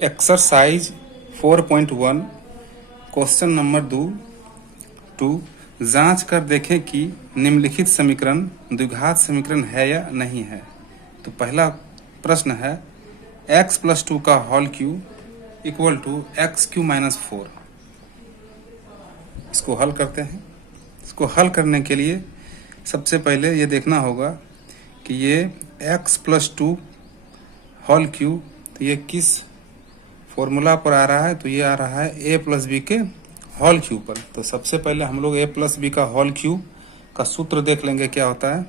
Exercise 4.1 question number 2 जांच कर देखें कि निम्नलिखित समीकरण द्विघात समीकरण है या नहीं है। तो पहला प्रश्न है x+2 का whole cube equal to x³ -4। इसको हल करते हैं। इसको हल करने के लिए सबसे पहले ये देखना होगा कि ये x+2 होल क्यूब, तो ये किस फॉर्मूला पर आ रहा है। तो ये आ रहा है a+b के होल क्यूब पर। तो सबसे पहले हम लोग a+b का होल क्यूब का सूत्र देख लेंगे क्या होता है।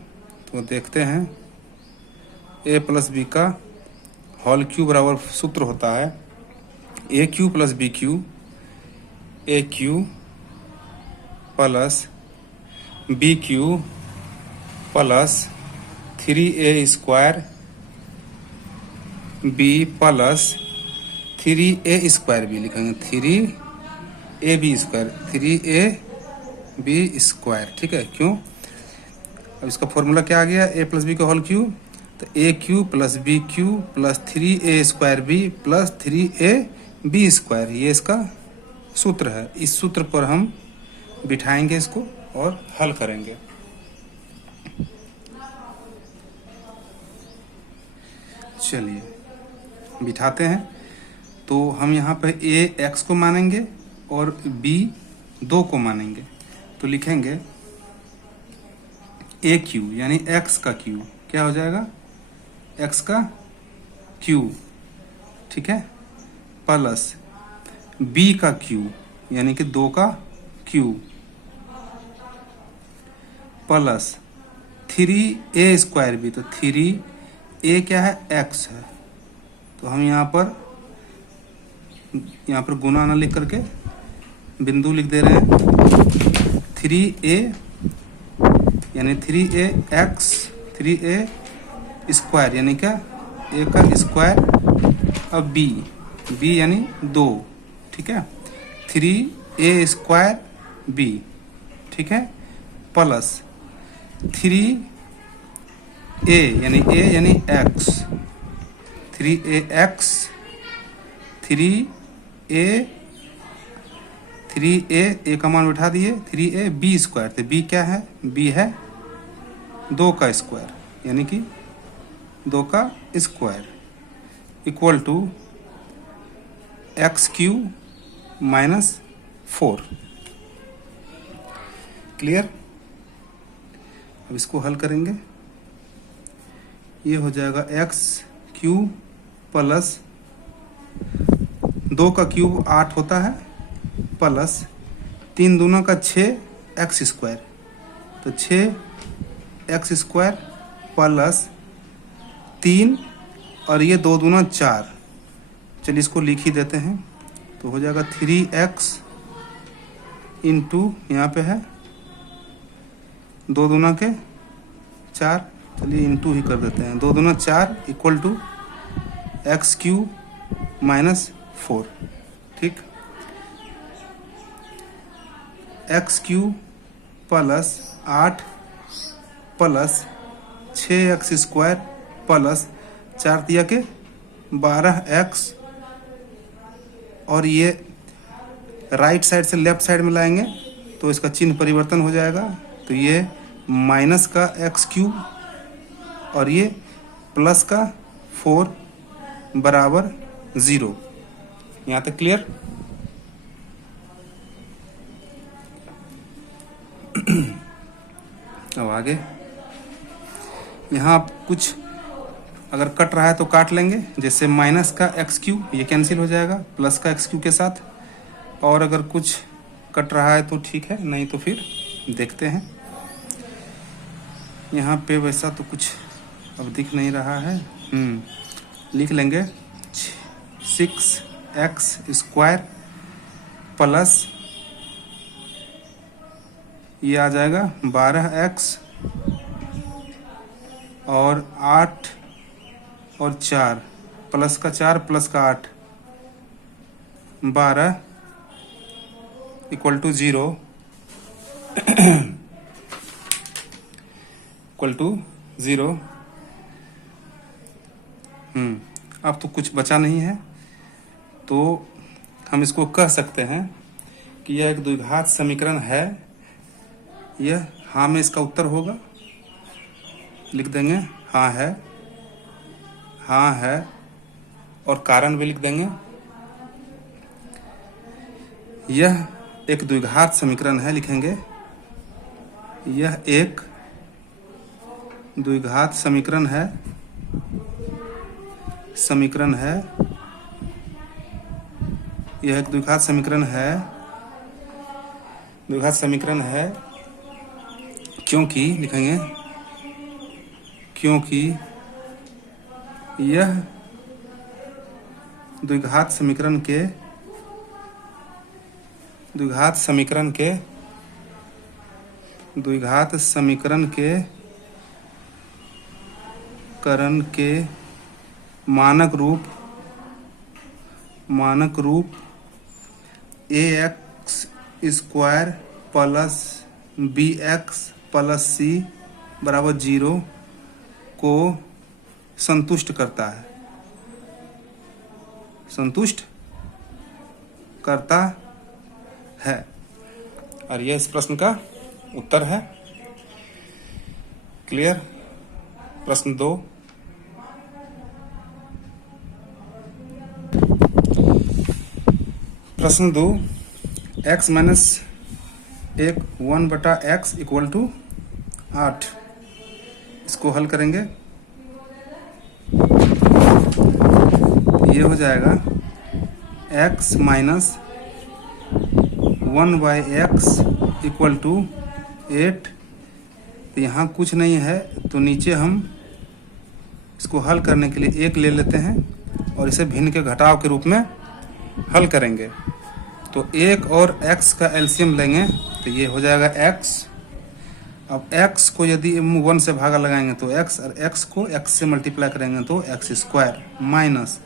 तो देखते हैं, a+b का होल क्यूब बराबर सूत्र होता है a³ + b³ a³ + b³ + 3a² b + 3a² लिखेंगे 3ab²। ठीक है, क्यों? अब इसका फॉर्मूला क्या आ गया, a+b का होल क्यूब। तो a³ + b³ + 3a² b + 3ab², ये इसका सूत्र है। इस सूत्र पर हम बिठाएंगे इसको और हल करेंगे। चलिए बिठाते हैं। तो हम यहाँ पे a x को मानेंगे और b 2 को मानेंगे। तो लिखेंगे a³ यानी x का क्यूब, क्या हो जाएगा, x का क्यूब, ठीक है, प्लस b का क्यूब यानी कि 2 का क्यूब प्लस 3a² b। तो 3a क्या है, x है। तो हम यहाँ पर गुना ना लिख करके बिंदु लिख दे रहे हैं। 3a यानी 3ax 3a² यानी क्या, a का स्क्वायर। अब b यानी 2, ठीक है, 3a² b, ठीक है, प्लस 3a यानी x 3ax 3a का मान बैठा दिए 3ab²। तो b क्या है, b है 2 का स्क्वायर यानी कि 2 का square equal to x³ - 4। Clear? अब इसको हल करेंगे। ये हो जाएगा x³ + 2 का क्यूब 8 होता है, प्लस 3 दूना का 6x²। तो 6x² प्लस 3 और ये 2 दूना 4। चलिए इसको लिख ही देते हैं। तो हो जाएगा 3x इंटू यहाँ पे है 2 दूना के 4। चलिए इंटू ही कर देते हैं, 2 दूना 4 इक्वल टू x³ - 4। ठीक, x³ + 8 प्लस 6x² प्लस 4 दिया के 12x, और ये राइट साइड से लेफ्ट साइड में लाएंगे तो इसका चिन्ह परिवर्तन हो जाएगा। तो ये माइनस का x³ और ये प्लस का 4 बराबर 0। यहाँ तक क्लियर? अब आगे यहाँ आप कुछ अगर कट रहा है तो काट लेंगे। जैसे माइनस का x³ ये कैंसिल हो जाएगा प्लस का x³ के साथ। और अगर कुछ कट रहा है तो ठीक है, नहीं तो फिर देखते हैं। यहाँ पे वैसा तो कुछ अब दिख नहीं रहा है। लिख लेंगे 6x² प्लस ये आ जाएगा 12x और 8 और 4 प्लस का 4 प्लस का 8 12 इक्वल टू 0 इक्वल टू 0। अब तो कुछ बचा नहीं है। तो हम इसको कह सकते हैं कि यह एक द्विघात समीकरण है। यह हाँ में इसका उत्तर होगा, लिख देंगे हाँ है और कारण भी लिख देंगे। यह एक द्विघात समीकरण है, लिखेंगे यह एक द्विघात समीकरण है यह एक द्विघात समीकरण है क्योंकि लिखेंगे क्योंकि यह द्विघात समीकरण के करण के मानक रूप ax square plus bx plus c बराबर 0 को संतुष्ट करता है और यह इस प्रश्न का उत्तर है। क्लियर। प्रश्न 2, प्रश्न 2, x minus 1/x equal to 8। इसको हल करेंगे, ये हो जाएगा x minus 1/x equal to 8। तो यहाँ कुछ नहीं है तो नीचे हम इसको हल करने के लिए 1 ले लेते हैं और इसे भिन्न के घटाव के रूप में हल करेंगे। तो 1 और x का एलसीएम लेंगे तो ये हो जाएगा x। अब x को यदि 1 से भागा लगाएंगे तो x, और x को x से मल्टीप्लाई करेंगे तो x स्क्वायर, माइनस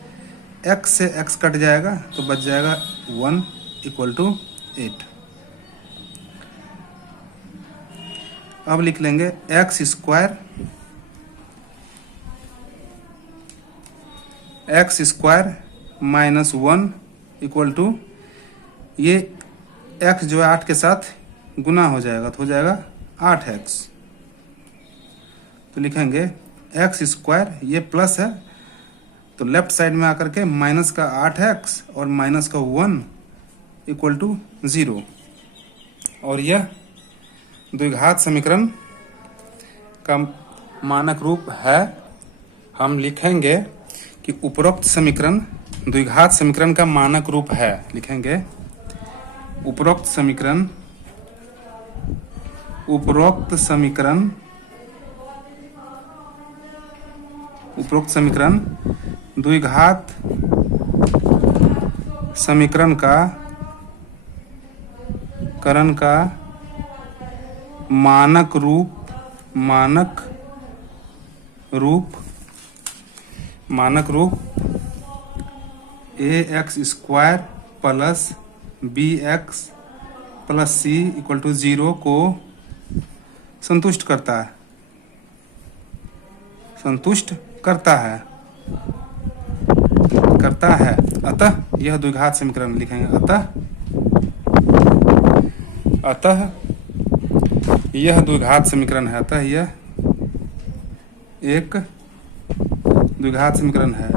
x से x कट जाएगा तो बच जाएगा 1 इक्वल टू 8। अब लिख लेंगे x square minus 1 equal to, ये x जो है 8 के साथ गुना हो जाएगा तो हो जाएगा 8x। तो लिखेंगे x स्क्वायर, ये प्लस है तो लेफ्ट साइड में आकर के माइनस का 8x और माइनस का 1 इक्वल टू 0। और यह द्विघात समीकरण का मानक रूप है। हम लिखेंगे कि उपरोक्त समीकरण द्विघात समीकरण का मानक रूप है। लिखेंगे उपरोक्त समीकरण द्विघात समीकरण का करण का मानक रूप ax square plus bx plus c equal to 0 को संतुष्ट करता है। अतः यह द्विघात समीकरण, लिखेंगे अतः यह द्विघात समीकरण है। अतः यह एक द्विघात समीकरण है।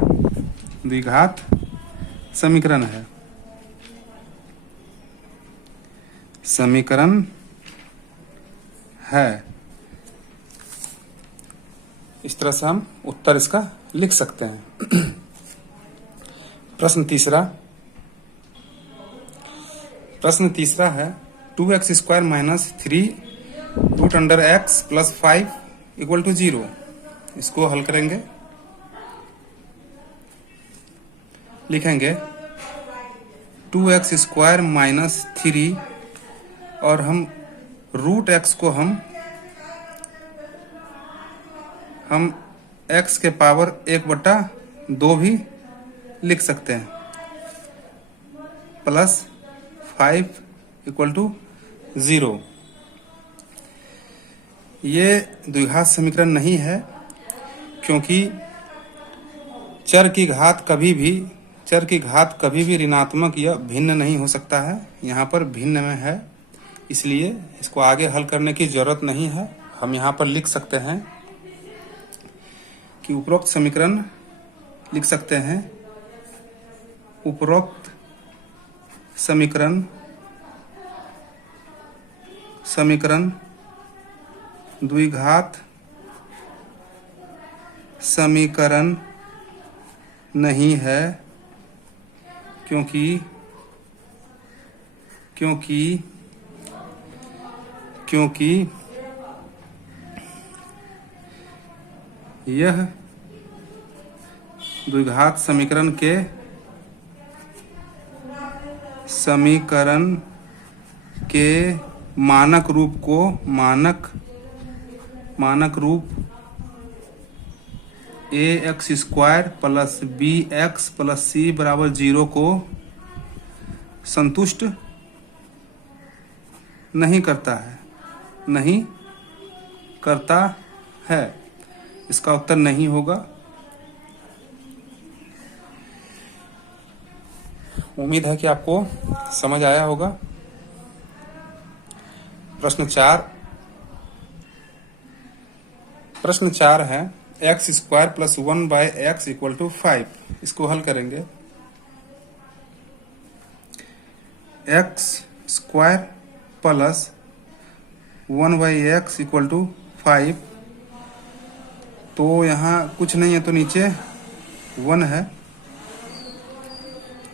इस तरह से हम उत्तर इसका लिख सकते हैं। प्रश्न तीसरा है 2x square minus 3 root under x plus 5 equal to 0। इसको हल करेंगे, लिखेंगे 2x स्क्वायर माइनस 3 और हम रूट x को हम x के पावर 1/2 भी लिख सकते हैं, प्लस 5 इक्वल टू 0। ये द्विघात समीकरण नहीं है क्योंकि चर की घात कभी भी चर की घात कभी भी ऋणात्मक या भिन्न नहीं हो सकता है। यहाँ पर भिन्न में है, इसलिए इसको आगे हल करने की जरूरत नहीं है। हम यहाँ पर लिख सकते हैं कि उपरोक्त समीकरण लिख सकते हैं, उपरोक्त समीकरण द्विघात समीकरण नहीं है, क्योंकि यह द्विघात समीकरण के मानक रूप ax² plus bx plus c बराबर 0 को संतुष्ट नहीं करता है। इसका उत्तर नहीं होगा। उम्मीद है कि आपको समझ आया होगा। प्रश्न 4 है x² plus 1/x equal to 5। इसको हल करेंगे। x² plus 1/x equal to 5, तो यहाँ कुछ नहीं है तो नीचे 1 है।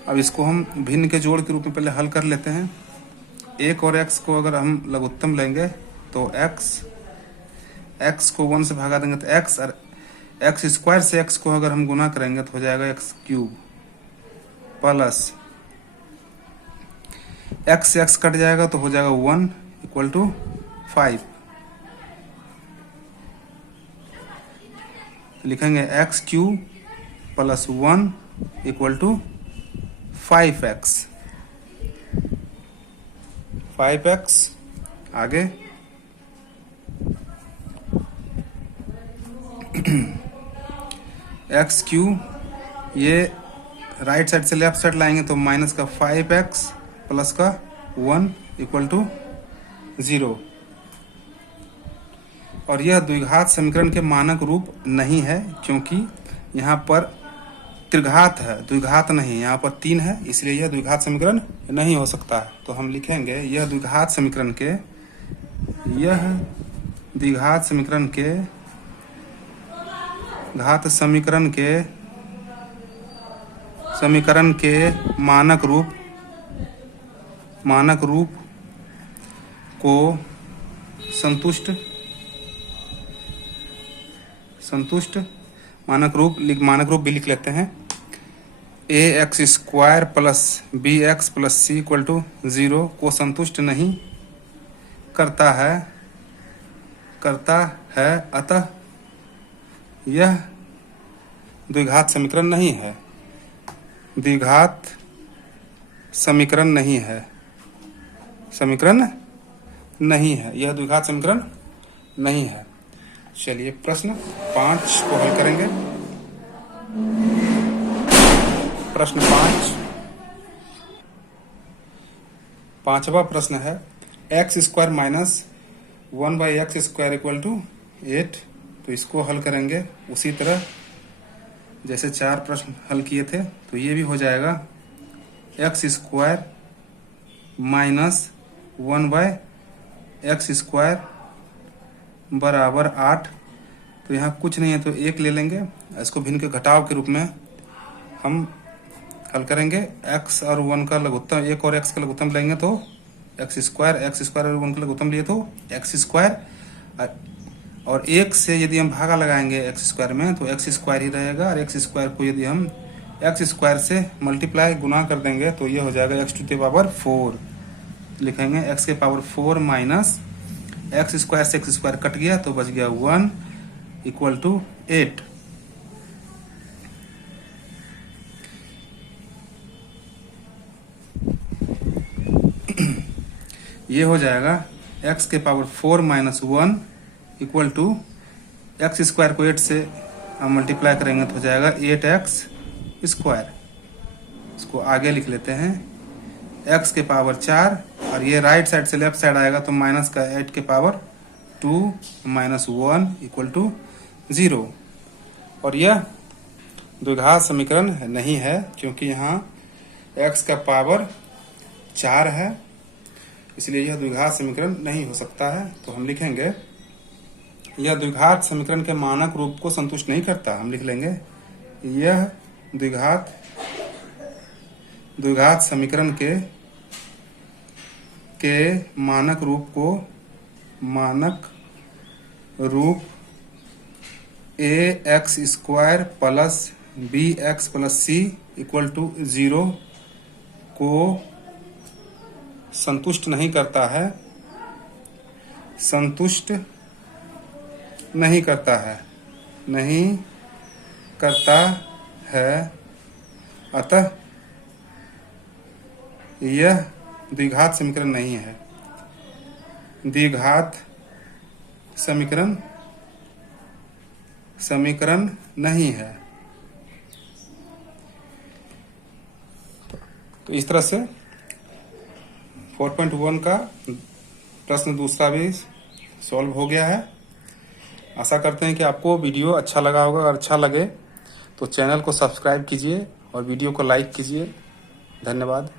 अब इसको हम भिन्न के जोड़ के रूप में पहले हल कर लेते हैं। एक और x को अगर हम लघुत्तम लेंगे तो x को 1 से भागा देंगे तो x, और x² से x को अगर हम गुना करेंगे तो हो जाएगा x³ प्लस x से x कट जाएगा तो हो जाएगा 1 इक्वल टू 5। लिखेंगे x³ plus 1 equal to 5x। आगे x³ ये राइट साइड से लेफ्ट साइड लाएंगे तो माइनस का 5x प्लस का 1 इक्वल टू 0। और यह द्विघात समीकरण के मानक रूप नहीं है, क्योंकि यहाँ पर त्रिघात है, द्विघात नहीं। यहाँ पर 3 है, इसलिए यह द्विघात समीकरण नहीं हो सकता है। तो हम लिखेंगे यह द्विघात समीकरण के मानक रूप को संतुष्ट मानक रूप भी लिख लेते हैं। ax² plus bx plus c equal to 0 को संतुष्ट नहीं करता है, अतः यह द्विघात समीकरण नहीं है। यह द्विघात समीकरण नहीं है। चलिए प्रश्न 5 को हल करेंगे। प्रश्न 5वां प्रश्न है x² minus 1/x² equal to 8। तो इसको हल करेंगे उसी तरह जैसे 4 प्रश्न हल किए थे। तो ये भी हो जाएगा x² माइनस 1/x² बराबर 8। तो यहाँ कुछ नहीं है तो 1 ले लेंगे। इसको भिन्न के घटाव के रूप में हम हल करेंगे। x और 1 का लघुत्तम, 1 और x का लघुत्तम लेंगे तो x² और 1 का लघुत्तम लिए तो x², और 1 से यदि हम भागा लगाएंगे x² में तो x² ही रहेगा, और x² को यदि हम x² से मल्टीप्लाई गुना कर देंगे तो ये हो जाएगा x⁴। लिखेंगे x⁴ माइनस x² से x² कट गया तो बच गया 1 इक्वल टू 8। ये हो जाएगा x⁴ minus 1 equal to x² को 8 से हम मल्टीप्लाई करेंगे तो हो जाएगा 8x²। इसको आगे लिख लेते हैं x के पावर 4, और ये राइट साइड से लेफ्ट साइड आएगा तो माइनस का 8 के पावर 2 माइनस 1 इक्वल टू 0। और यह द्विघात समीकरण नहीं है क्योंकि यहाँ x का पावर 4 है, इसलिए यह द्विघात समीकरण नहीं हो सकता है। तो हम लिखेंगे यह द्विघात समीकरण के मानक रूप को संतुष्ट नहीं करता। हम लिख लेंगे यह द्विघात समीकरण के मानक रूप ax square plus bx plus c equal to 0 को संतुष्ट नहीं करता है, नहीं करता है। अतः यह द्विघात समीकरण नहीं है। द्विघात समीकरण नहीं है। तो इस तरह से 4.1 का प्रश्न दूसरा भी सॉल्व हो गया है। आशा करते हैं कि आपको वीडियो अच्छा लगा होगा। अगर अच्छा लगे तो चैनल को सब्सक्राइब कीजिए और वीडियो को लाइक कीजिए। धन्यवाद।